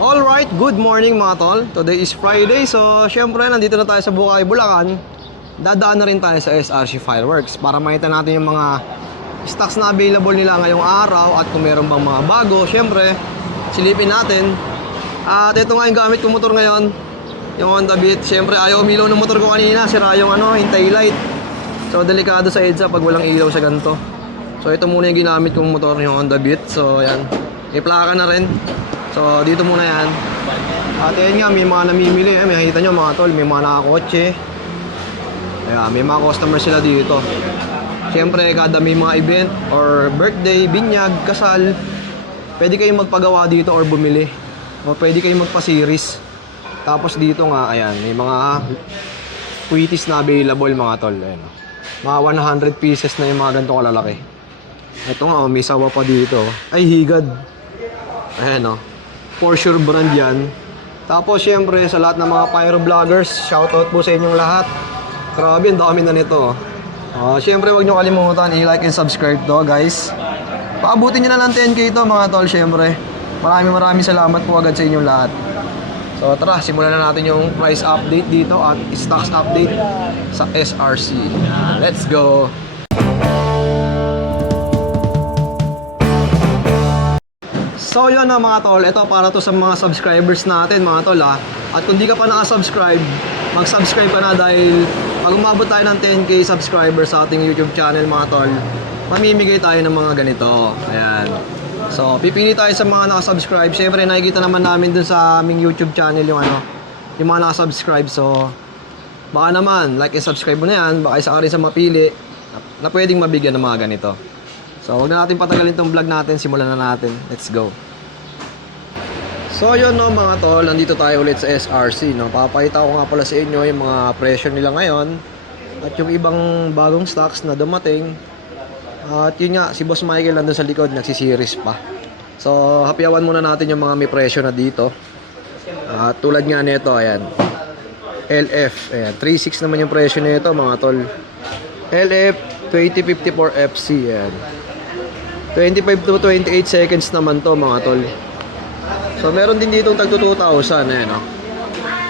Alright, good morning mga tol. Today is Friday, so syempre nandito na tayo sa Bukawi, Bulacan. Dadaan na rin tayo sa SRC Fireworks para makita natin yung mga stocks na available nila ngayong araw at kung meron bang mga bago, syempre silipin natin. At ito nga yung gamit kong motor ngayon, yung Honda Beat. Syempre ayaw umilaw ng motor ko kanina, sira yung tail light. So delikado sa EDSA pag walang ilaw sa ganito. So ito muna yung ginamit kong motor, yung Honda Beat. So yan, may plaka na rin. So dito muna yan. At yan nga, may mga namimili may nakita nyo mga tol, may mga nakakotse. Ayan, may mga customer sila dito. Siyempre kada may mga event or birthday, binyag, kasal, pwede kayong magpagawa dito or bumili. O pwede kayong magpa-series. Tapos dito nga, ayan, may mga quitties na available mga tol. Ayan, mga 100 pieces na yung mga ganito kalalaki. Ito nga, may sawa pa dito. Ay, higad. Ayan o. For sure brand yan. Tapos syempre sa lahat ng mga pyro vloggers, shoutout po sa inyong lahat. Grabe, ang dami na nito. Syempre huwag nyo kalimutan i-like and subscribe to guys. Paabutin nyo na lang 10k to mga tol syempre. Maraming salamat po agad sa inyong lahat. So tara, simulan na natin yung price update dito at stocks update sa SRC. Let's go! So yun na mga tol, ito para to sa mga subscribers natin mga tol At kung di ka pa nakasubscribe, mag-subscribe ka na dahil pag umabot tayo ng 10k subscribers sa ating YouTube channel mga tol, mamimigay tayo ng mga ganito. Ayan. So pipili tayo sa mga nakasubscribe. Siyempre nakikita naman namin dun sa aming YouTube channel yung yung mga nakasubscribe. So baka naman like and subscribe mo na yan, baka isa ka rin sa mapili na pwedeng mabigyan ng mga ganito. So huwag na natin patagalin itong vlog natin, simulan na natin. Let's go. So yun no mga tol, nandito tayo ulit sa SRC no. Papakita ko nga pala sa inyo yung mga presyo nila ngayon at yung ibang bagong stocks na dumating. At yun nga, si Boss Michael nandun sa likod, nagsisiris pa. So hapiawan muna natin yung mga may presyo na dito. Tulad nga nito, ayan, LF, ayan, 3.6 naman yung presyo nito mga tol. LF 2054 FC, ayan, 25 to 28 seconds naman to mga tol. So meron din dito tag 2,000 ayan,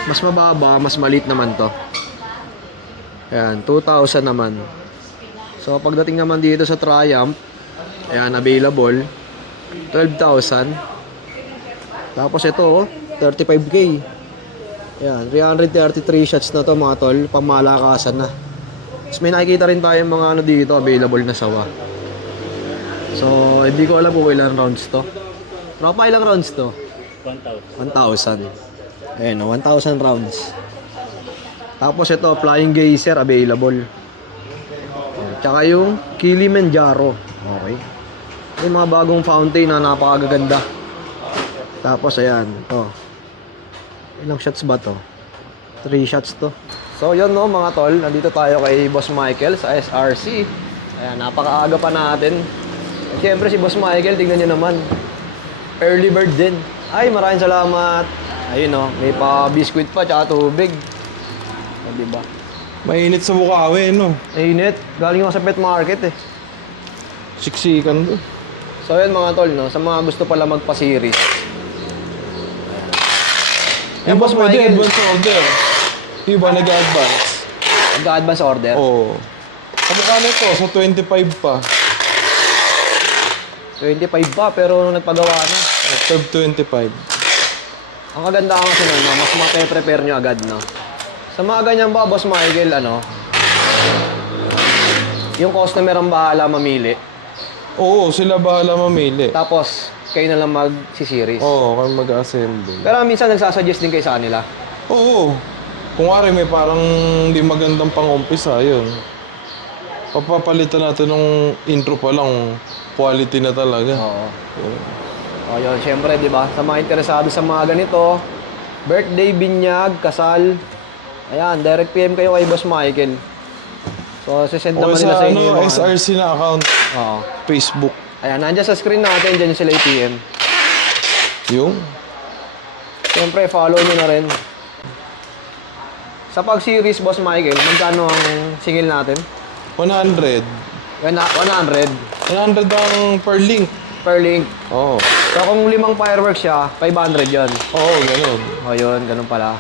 mas mababa, mas maliit naman to. Ayan, 2,000 naman. So pagdating naman dito sa Triumph, ayan, available 12,000. Tapos ito 35k. Ayan, 333 shots na to mga tol, pamalakasan na. Tapos may nakikita rin tayong mga dito available na sawa. So hindi ko alam kung ilang rounds to. Tropa, ilang rounds to? 1,000. Ayan, 1,000 rounds. Tapos ito, Flying Geyser available. Tsaka yung Kilimanjaro. Okay. Yung mga bagong fountain na napakaganda. Tapos ayan, ito. Ilang shots ba to? 3 shots to. So yun no mga tol, nandito tayo kay Boss Michael sa SRC. Ayan, napakaaga pa natin. At syempre si Boss Michael, tignan nyo naman, early bird din. Ay, maraming salamat. Ayun no, may pa biscuit pa tsaka tubig. O, diba? Mainit sa Bukawi, no? Mainit. Galing ako sa pet market eh. Siksikan to. So yun mga tol, no, sa mga gusto pala magpa-series. Yung Boss Michael, advance order. Iba nag-advance. Nag-advance order? Oo. Kamukha na ito, sa 25 pa. 25 pa, pero nung nagpagawa na. 25. Ang kagandahan kasi nun, no, mas mape-prepare nyo agad, no? Sa mga ganyan ba, Boss Michael, yung customer ang bahala mamili. Oo, sila bahala mamili. Tapos, kayo na lang mag-series. Oo, kayo mag-assemble. Pero minsan nagsasuggest din kayo sa kanila. Oo. Kung wari may parang hindi magandang pang-umpisa, yun. Papapalitan natin nung intro pa lang, quality na talaga. Oo. O yun, syempre, di ba? Sa mga interesado sa mga ganito, birthday, binyag, kasal, ayan, direct PM kayo kay Boss Michael. So, sisend naman nila sa inyo yung mga SRC na account. Oo. Facebook. Ayan, nandiyan sa screen natin, dyan sila i-PM. Yung? Siyempre, follow nyo na rin. Sa pag-series, Boss Michael, magkano ang singil natin? 100. 100 100 ang per link. per link. Oo. So kung 5 fireworks siya, 500 yun. Oo, ganun. O yun, ganun pala.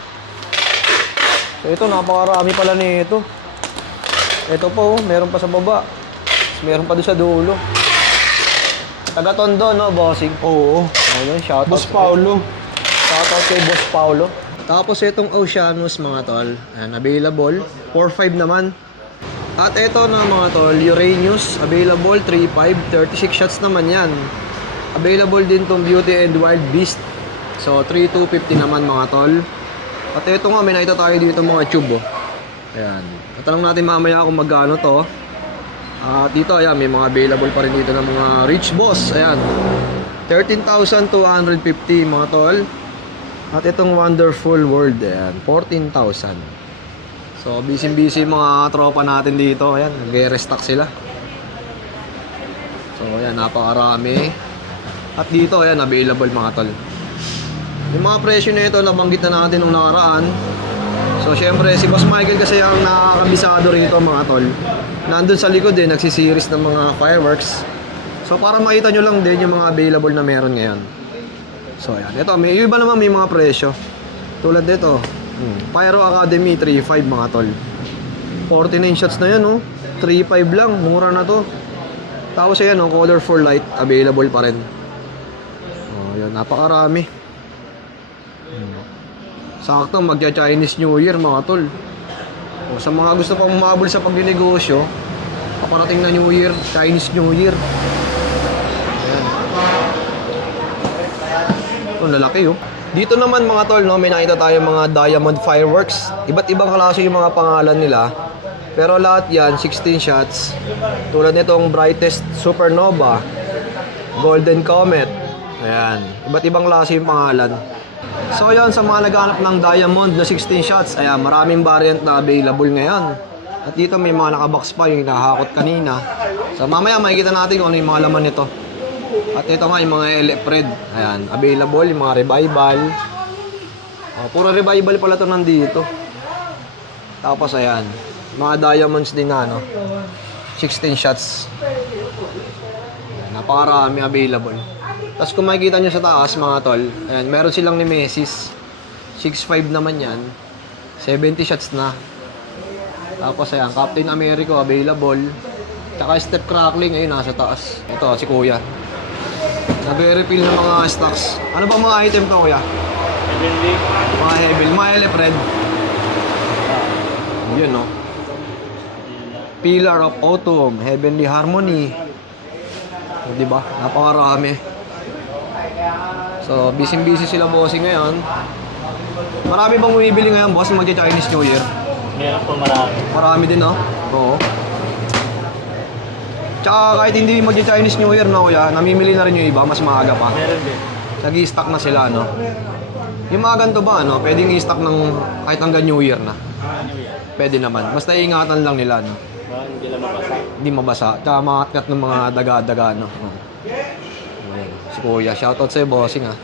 So ito, napakarami pala nito. Ito po, meron pa sa baba. Meron pa doon sa dulo. Taga-Tondo, no, bossing? Oo. Ayun, shoutout. Boss Paulo. Shoutout kay Boss Paulo. Tapos itong Oceanus, mga tol. Ayan, available. 4.5 naman. At ito na mga tol, Uranus. Available, 3.5. 36 shots naman yan. Available din tong Beauty and Wild Beast. So, 3.250 naman mga tol. At ito nga, may nakita tayo dito mga tube. Oh. Ayan. Tatanong natin mamaya kung magkano to. At dito, ayan, may mga available pa rin dito ng mga Rich Boss. Ayan. 13,250 mga tol. At itong Wonderful World, ayan, 14,000. So, busy-busy mga tropa natin dito. Ayan, nag-restock sila. So, ayan, napakarami. At dito, ayan, available mga tol. Yung mga presyo na ito, nabanggit na natin nung nakaraan. So, syempre, si Boss Michael kasi ang nakakabisado rito mga tol. Nandun sa likod din, nagsisiris ng mga fireworks. So, para makita nyo lang din yung mga available na meron ngayon. So, ayan. Ito, may iba naman may mga presyo. Tulad dito, Pyro Academy 3.5 mga tol. 49 shots na yan, oh. 3.5 lang, mura na to. Tapos ayan, oh, colorful light, available pa rin. Oh, ayan, napakarami. Sakto, magja-Chinese New Year mga tol. O, sa mga gusto pang umabol sa pagninegosyo, paparating na New Year, Chinese New Year. Ayan. Ito, lalaki oh. Dito naman mga tol, no, may nakita tayo mga diamond fireworks. Iba't ibang klase yung mga pangalan nila. Pero lahat yan, 16 shots. Tulad nitong Brightest Supernova, Golden Comet. Ayan, iba't ibang klase yung pangalan. So yun, sa mga naghanap ng diamond na 16 shots, ayan, maraming variant na available ngayon. At dito may mga nakabox pa yung hinahakot kanina. So mamaya makikita natin kung ano yung mga laman nito. At ito nga yung mga LF Red. Ayan, available yung mga revival. Puro revival pala ito nandito. Tapos ayan, mga diamonds din na, no? 16 shots. Ayan, napakarami available. Tapos kung makikita nyo sa taas mga tol, ayan, meron silang Nemesis. 6.5 naman yan. 70 shots na. Tapos ayan, Captain America available. Tsaka Step Crackling, ayun, nasa taas. Ito, si Kuya. Nag-refill ng mga stocks. Ano ba mga item to, Kuya? Heavenly. Mga Heavenly, mga LF Red. Yun, no? Pillar of Autumn, Heavenly Harmony. O, diba? Napakarami. So, busy-busy sila bossing ngayon. Marami bang bumibili ngayon, boss, magja-Chinese New Year? Meron po marami. Marami din, no? Oo. Tsaka kahit hindi magja-Chinese New Year na, Kuya, namimili na rin yung iba, mas maaga pa. Meron din. Nag-i-stock na sila, no? Yung mga ganito ba, no? Pwedeng i-stock ng kahit hanggang New Year na. Ano yan? Pwede naman. Basta ingatan lang nila, no? Hindi lang mabasa. Hindi mabasa. Tsaka makatkat ng mga daga-daga, no? Ayan. Si Kuya, shoutout sa'yo, bossing, ha?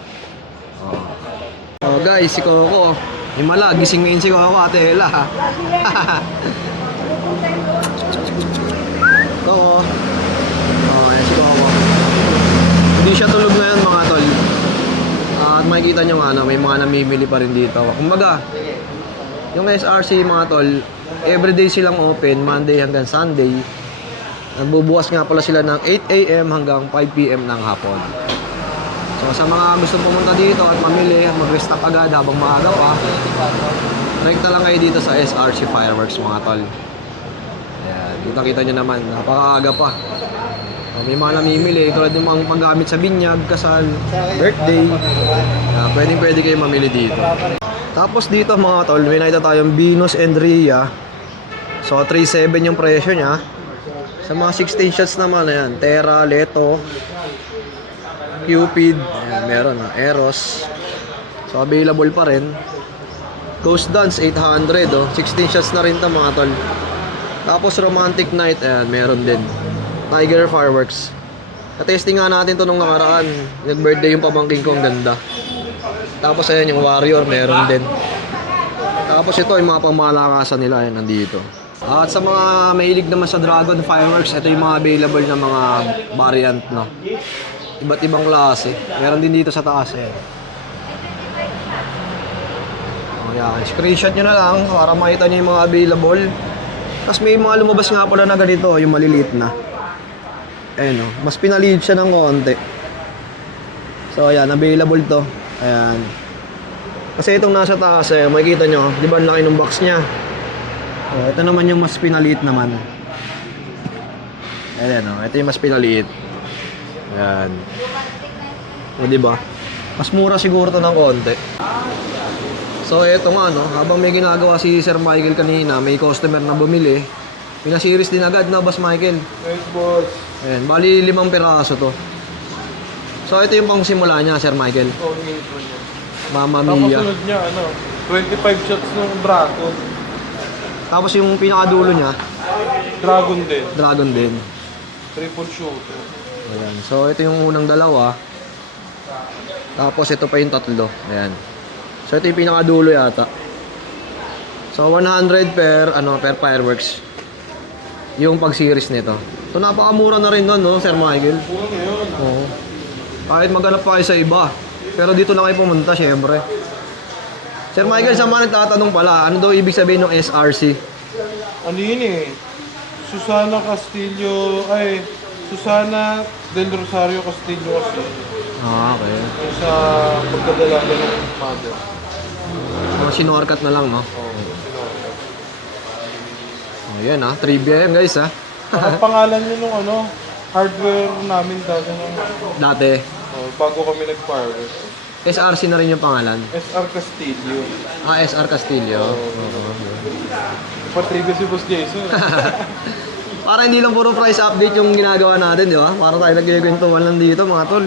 Oh, guys, si Coco. Himala, gising ngayon si Coco, ate Hela, ha? Oo. Oh, ayan si Coco. Hindi siya tulog ngayon, mga tol. At makikita nyo nga, no, may mga namimili pa rin dito. Kumbaga, yung SRC, mga tol, everyday silang open, Monday hanggang Sunday. Nagbubukas nga pala sila ng 8 AM hanggang 5 PM ng hapon. So sa mga gusto pumunta dito at mamili, mag-restock agad habang maaga pa, rekta lang kayo dito sa SRC Fireworks mga tol. Ayan, kita-kita nyo naman, napakaaga pa. So, may mga namimili, tulad ng mga paggamit sa binyag, kasal, birthday. Pwede kayo mamili dito. Tapos dito mga tol, may nakita tayong Venus and Rhea. So 3.7 yung presyo niya. Sa mga 16 shots naman, ayan, Terra, Leto, Cupid, ayan, meron na, Eros. So available pa rin. Ghost Dance 800, oh. 16 shots na rin 'to mga tol. Tapos Romantic Night, ayan, meron din. Tiger Fireworks. Na-testing nga natin 'to nung nakaraan. Nag-birthday yung pamangkin ko, ang ganda. Tapos ayan yung Warrior, meron din. Tapos ito yung mga pamalakasan nila, ayan, nandito. At sa mga mahilig naman sa Dragon Fireworks, ito yung mga available na mga variant, no? Iba't ibang klase. Meron din dito sa taas eh. O yan, screenshot nyo na lang para makita nyo yung mga available. Tapos may mga lumabas nga pala na ganito, yung maliliit na. Ayan o, mas pinaliit siya ng konti. So ayan, available to. Ayan. Kasi itong nasa taas eh, makikita nyo, di ba ang laki ng box niya? O, ito naman yung mas pinaliit naman. Ayan o, ito yung mas pinaliit. Ayan. O, di ba? Mas mura siguro to ng konti. So, eto nga, no? Habang may ginagawa si Sir Michael kanina, may customer na bumili. Pinasiris din agad, no, Boss Michael? Yes, boss. Ayan, bali 5 piraso to. So, ito yung pangsimula niya, Sir Michael. Oh, intro niya. Mamma Tapos Mia. sunod niya, 25 shots ng Dragon. Tapos yung pinakadulo niya, Dragon din. Dragon din. Triple shooter. Ayan. So, ito yung unang dalawa. Tapos, ito pa yung tatlo. Ayan. So, ito yung pinakadulo yata. So, 100 per fireworks. Yung pag-series nito. So, napakamura na rin nun, no, Sir Michael? Kulang yun. Oo. Kahit maghanap pa kayo sa iba. Pero dito na kayo pumunta, syempre. Sir Michael, sa mga nagtatanong pala, ano daw ibig sabihin ng SRC? Ano yun eh? Susana Castillo, Susana del Rosario Castillo kasi. Ah, okay. Yung sa pagdadalaga ng mother. Mga sinorkat na lang, no? Oo, Oh, yan ah. Trivia yan, guys, ah. Ang pangalan nyo nung hardware namin dati nung Dati, bago kami nag-fireworks. SRC na rin yung pangalan. SR Castillo. Ah, SR Castillo. Patribya si Boss Jason. Para hindi lang puro price update yung ginagawa natin, di ba? Para tayo nagkikwentuhan lang dito, mga tol.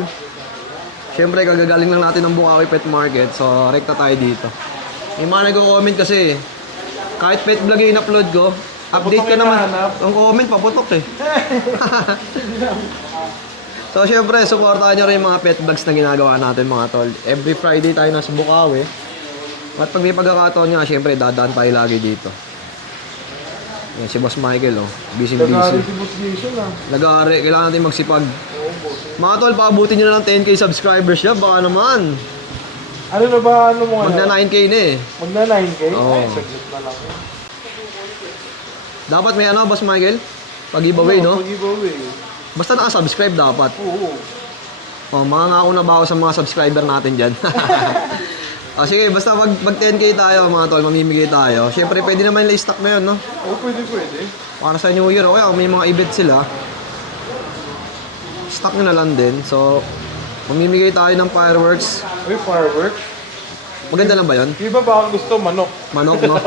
Siyempre, kagagaling lang natin ng Bukawi Pet Market, so rekta tayo dito. May mga nagko-comment kasi, kahit pet vlog yung in-upload ko, update ka naman. Ang comment, paputok eh. So, syempre, supportahan nyo rin yung mga pet vlogs na ginagawa natin, mga tol. Every Friday tayo nasa Bukawi. At pag may pagkakataon nga, syempre, dadaan tayo lagi dito. Yan, si Boss Michael, oh. Busy-busy. Nagari si Boss Jason Lagari, kailangan natin magsipag. Mga tol, paabutin nyo na ng 10k subscribers siya, baka naman. Ano na ba, mo Magna 9k na eh. Magna 9K? Oo. Ay, saglit na lang. Dapat may Boss Michael? Pag-giveaway, no? Pag-giveaway. Basta naka-subscribe dapat. Oo. Oh, mga na ba ako sa mga subscriber natin dyan? Sige, basta mag 10k tayo, mga tol, mamimigay tayo. Siyempre, pwede naman nila i-stock na yun, no? Oo, pwede. Para sa New Year, o kaya kung may mga event sila, stock nyo na lang din. So, mamimigay tayo ng fireworks. Uy, fireworks. Maganda lang ba yun? Di ba baka gusto manok? Manok, no?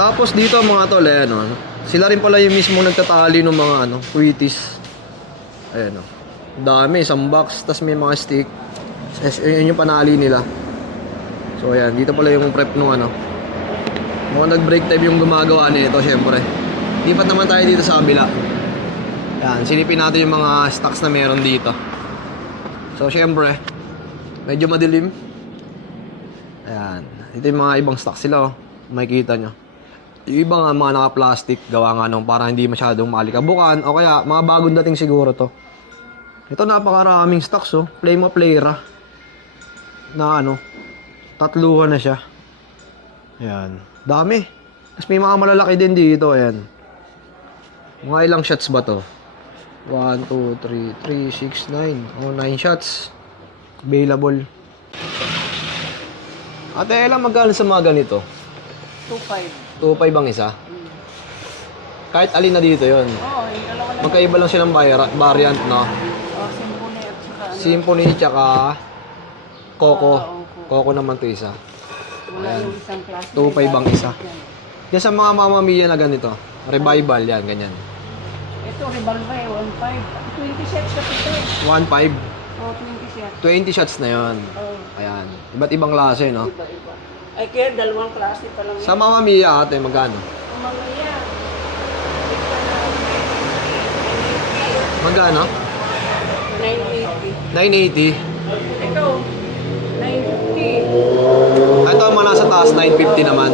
Tapos dito mga tol, ayan o. Sila rin pala yung mismo nagtatali ng mga quitties. Ayan o. Dami, isang box, tas may mga stick. Yun yung panali nila. So ayan, dito pala yung prep nung mga nag-break time yung gumagawa nito, syempre. Lipat naman tayo dito sa kabila. Ayan, silipin natin yung mga stocks na meron dito. So syempre, medyo madilim. Ayan, ito yung mga ibang stocks sila, oh. Makikita nyo. Yung iba nga mga naka-plastic, gawa nga nung para hindi masyadong malikabukan, o kaya mga bagong dating siguro to. Ito napakaraming stocks, oh. Flame of Playra. Na tatluhan na siya. Ayan. Dami. Tapos may mga malalaki din dito, ayan. Mga ilang shots ba to? 1, 2, 3, 6, 9. Oh, 9 shots. Available. Ate, ilang magkano sa mga ganito? 2.5. 2.5 ang isa? Kahit alin na dito yon. Oo, yung dalawa lang. Magkaiba lang silang variant, no? Symphony at saka Symphony tsaka Coco. Oo, Coco naman to isa. wala yung isang klase. 2.5 ang isa. Yan sa mga Mamma Mia na ganito. Revival, yan, ganyan. Ito, revolver, 1.5. 20 sets ka ito. 1.5. Oo, 20 sets. 20 shots na yon. Oo, Ayan. Iba't ibang klase, no? iba-iba. Ay, kaya dalawang klase pa lang. Sa Mamma Mia, ate, magkano? Mamaya. Magkano? 980. 980. Ito, 950. Plus 950 naman.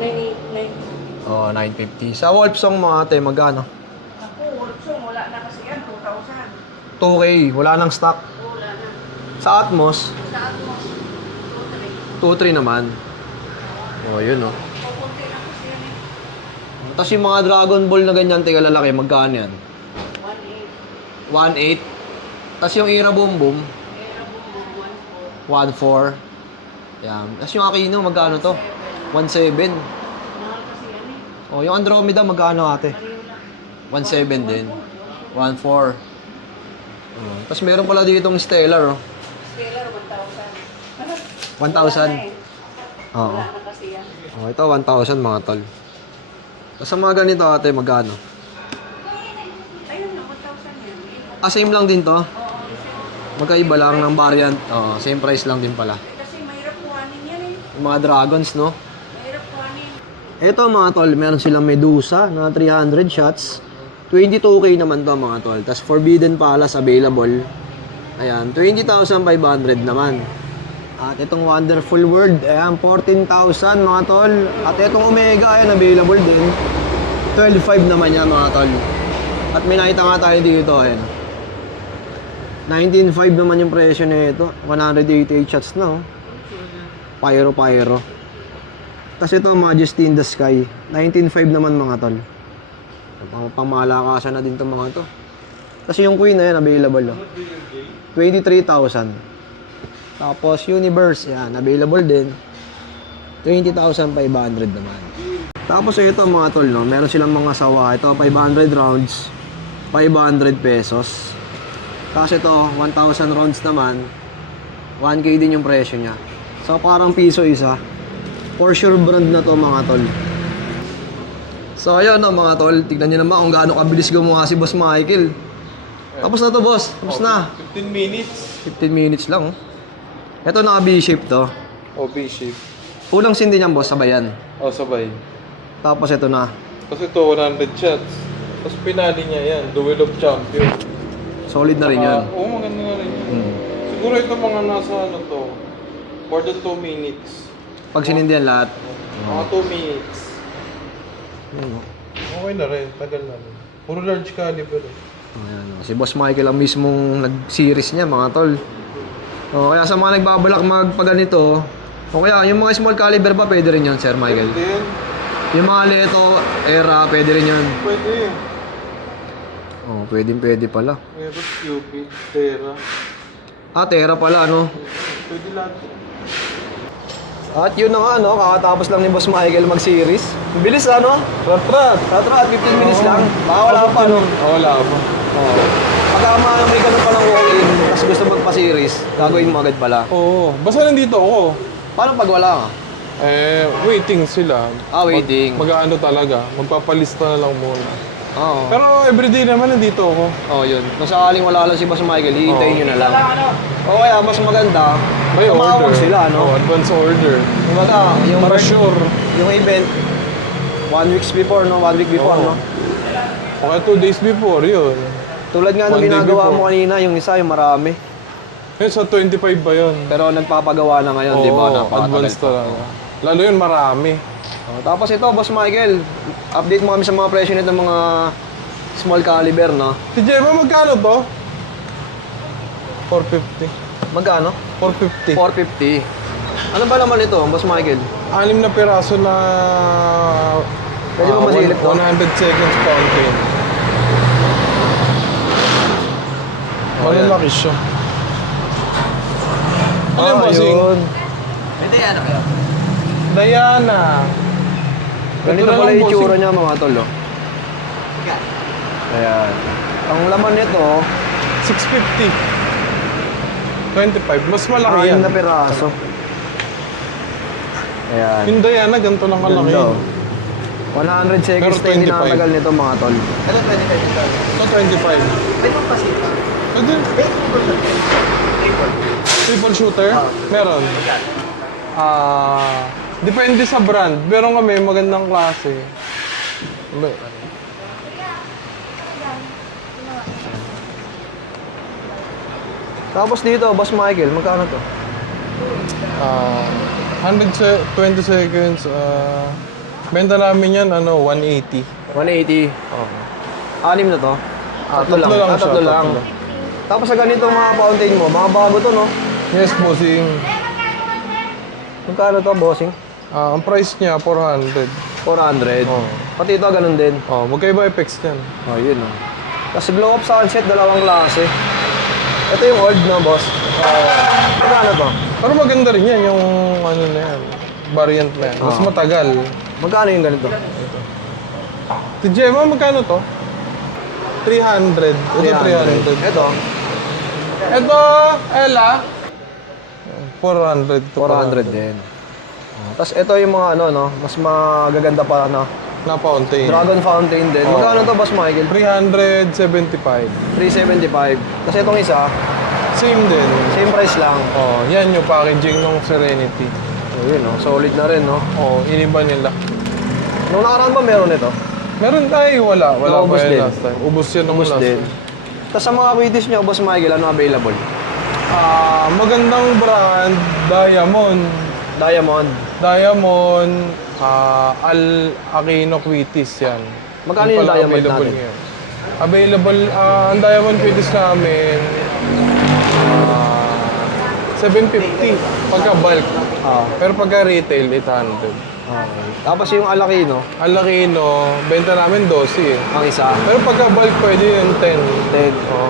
989. Oh, 950. Sa Wolfsong mga ate, magkano? Ako, Wolfsong, wala na kasi yan, 2,000. 2K, wala nang stock. Wala na. Sa Atmos, Sa Atmos, 2,300. 2.3 naman. Oh, yun oh. Pupunti na kasi yan eh. Tapos yung mga Dragon Ball na ganyan, tiga lalaki, magkano yan? 1,800. 1.8. Tapos yung Ira Boom Boom, Era mo, 1,400. 1.4. Yan. Tapos yung Aquino, magkano to? 1.7. Mahal kasi yan eh. Oh, yung Andromeda, magkano ate? Pareho 1.7 lang. din. 1.4. Oh. Tapos meron pala ditong Stellar, oh. Stellar, 1,000. 1,000. Oo. Wala na kasi yan. Oh, ito 1,000 mga tol. Tapos sa mga ganito ate, magkano? Ayun na, 1,000 yan. Ah, same lang din to? Oo, kasi- Magkaiba lang ng variant. Oo, same price lang din pala. Kasi mahirap kuhanin yan eh. Yung mga dragons, no? Mahirap kuhanin. Ito mga tol, meron silang Medusa na 300 shots. 22K naman to mga tol. Tapos Forbidden Palace available. Ayan, 20,500 naman. At itong Wonderful World, ayan, 14,000 mga tol. At itong Omega, ayan, available din. 12,500 naman yan mga tol. At may nakita nga tayo dito, ayan. 19,500 naman yung presyo nito. 188 shots na, oh. Pyro. Tapos ito, Majesty in the Sky. 19,500 naman mga tol. Pangmalakasan na din itong mga to. Kasi yung Queen na yan, available, oh. 23,000. Tapos Universe, yan, available din. 20,500 naman. Tapos ito mga tol, no, meron silang mga sawa. Ito, 500 rounds, 500 pesos. Tapos ito, 1,000 rounds naman, 1K din yung presyo niya. So parang piso isa. For sure brand na to mga tol. So ayun no mga tol, tignan nyo naman kung gaano kabilis gumawa si Boss Michael. Tapos na to boss, tapos na. 15 minutes. 15 minutes lang, oh. Ito naka B-shape to. O, B-shape. Unang sindi niyan, boss, sabayan. O, sabay. Tapos ito na. Kasi ito, 100 shots. Tapos pinali niya yan, Duel of Champion. Solid na rin yun. Oo, maganda na rin yun. Hmm. Siguro ito mga nasa ano to, more than 2 minutes. Pag sinindihan lahat. Mga 2 minutes. Yun, oh. Okay na rin, tagal na rin. Puro large caliber eh. Ayan, oh. Si Boss Michael ang mismong nag-series niya, mga tol. O, kaya sa mga nagbabalak magpaganito, o kaya yung mga small caliber pa, pwede rin yun, Sir Michael. Then, Yung mga Leto era, pwede rin yun. pwede. Oh, pwede pala. Meron Cupid, Terra. Ah, Tera pala, ano? Pwede lahat. At yun na nga, no? Kakatapos lang ni Boss Michael mag-series. Bilis, ano? Ratrat! Tatra, 15 minutes lang. Baka wala pa, no? Wala pa. Oo. Pagka may ganun pa ng walk-in, tapos gusto magpa-series, gagawin mo agad pala. Oo, basta nandito ako. Paano pag wala ka? Waiting sila. Ah, waiting. Mag-ano talaga, magpapalista na lang muna. Oo. Pero everyday naman nandito ako. Oh, yun. Kung sakaling wala lang si Boss Michael, hihintayin nyo na lang. Ano? O kaya, mas maganda, May tumawag order. sila, no? Oh, advance order. Kumbaga, yung Para sure. yung event, 1 week before, no? 1 week before, Oo. no? O kaya 2 days before, yun. Tulad nga nung 1 day ginagawa before. mo kanina, yung isa, yung marami. Yun, sa 25 ba yun? Pero nagpapagawa na ngayon, di ba? Oo, Napakatagal advance pa. talaga. Lalo yun, marami. Oh, tapos ito, Boss Michael, update mo kami sa mga presyo nito mga small caliber, no? Si Gemma, magkano to? 450. Magkano? 450. 450. Ano ba naman ito, Boss Michael? 6 na piraso na... Pwede ba masilip to? 100 seconds fountain. Oh, yan. Malalaki siya. Ano yung bossing? yun. Pwede yan na kayo. Diana. Ganito Ito na pala lang, yung itsura bossing. niya, mga tol, oh. Ayan. Ang laman nito, 650. 25. Mas malaki yan. 6 na piraso. Ayan. Yung Diana, ganito lang kalaki. Ganda, oh. 100 seconds Pero na hindi 25. nakatagal nito, mga tol. Ano 25 ito? Ito 25. May pagpasita. Pwede. Triple shooter? Meron. Depende sa brand. Meron kami magandang klase. Tapos dito, Boss Michael, magkano to? 120 seconds. Benta namin yan, 180. 180. Oo. Anim na to? Tatlo lang siya, tatlo lang. tatlo. Tapos sa ganitong mga fountain mo, mga bago to, no? Yes, bossing. Magkano to, bossing? Ang price niya, 400. 400. Oo. Pati ito, ganun din. Magkaiba effects niyan. Oh, yun, oh. Tapos glow up sunset, dalawang klase. Ito yung old na, boss. Magkano to? Pero maganda rin yan, yung ano na yan. Variant na yan. Mas matagal. Magkano yung ganito? Si Gemma, magkano to? 300. Ito 300. Ito, Ito, Ella. 400. 400 din. Tapos ito yung mga no? Mas magaganda pa, no? Na fountain. Dragon Fountain din. Oo. Magkano to, Boss Michael? 375. 375. Tapos itong isa, Same din. same price lang. Yan yung packaging ng Serenity. Oh, yun, no? Solid na rin, no? Iniba nila. Nung nakaraan ba meron ito? Meron tayo, wala. Wala Naubos pa din. yan last time. Ubus yan nung Ubus last din. time. Tapos sa mga quitties nyo, Boss Michael, ano available? Magandang brand, Diamond. Diamond. Al Aquino Quitis yan. Magkano Yun yung pala Diamond available natin? ngayon. Available, ang Diamond Quitis namin, 750 pagka bulk. Pero pagka retail, 800. Okay. Tapos yung Alakino, Al Aquino, benta namin 12 eh. ang isa, Pero pagka bulk, pwede yung 10.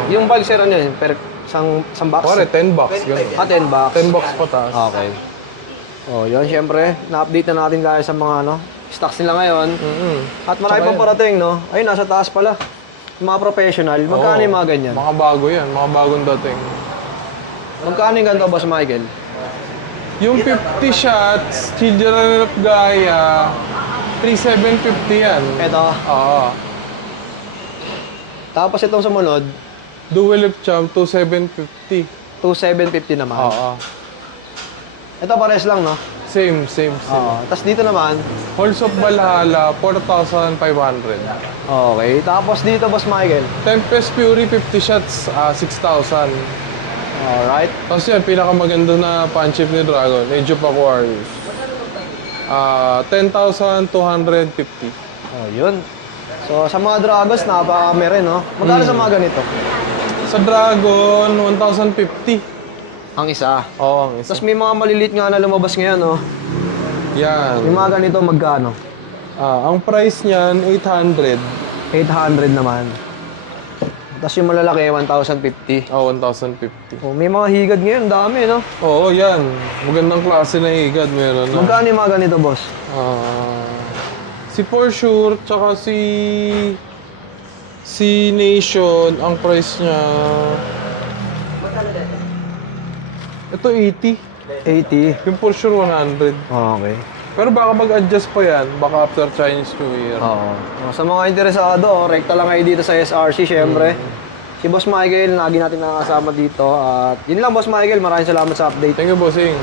10. Yung bulk sir, ano yun? Per isang box? Pare, 10 bucks. Ganun. 10 bucks. 10 bucks pataas. Okay. Oh, yun, syempre, na-update na natin dahil sa mga, stocks nila ngayon. At marami Tsaka pang yan. parating, no? Ayun, nasa taas pala. Yung mga professional, magkano Oo. yung mga ganyan? Mga bago yan, mga bagong dating. Magkano yung ganito, Boss Michael? Yung 50 shots, Children of Gaia, 3,750 yan. Ito. Oo. Tapos itong sumunod, Dual Lip Champ, 2,750. 2,750 naman. Oo. Ito pares lang, no? Same. Oo. Tapos dito naman, Halls of Valhalla, 4,500. okay. Tapos dito, Boss Michael. Tempest Fury, 50 shots, 6,000. Alright. Tapos yan, pinakamaganda na punch chip ni Dragon, Age of Aquarius. 10,250. Oh, yun. So, sa mga dragons, napakami rin, no? Magkano sa mga ganito? Sa Dragon, 1,050. Ang isa. Oo, ang isa. Tapos may mga maliliit nga na lumabas ngayon, no? Yan. Yung mga ganito, magkano? Ang price niyan, 800. 800 naman. Tapos yung malalaki, 1,050. 1,050. Oh, may mga higad ngayon, dami, no? Oo, yan. Magandang klase na higad meron na. Magkano yung mga ganito, boss? Si For Sure, tsaka si Nation, ang price niya... Ito 80. 80. Yung For Sure 100. Okay. Pero baka mag-adjust pa yan, baka after Chinese New Year. Oo. Sa mga interesado, rekta lang kayo dito sa SRC, syempre. Si Boss Michael, lagi natin nakakasama dito. At yun lang, Boss Michael. Maraming salamat sa update. Thank you, bossing.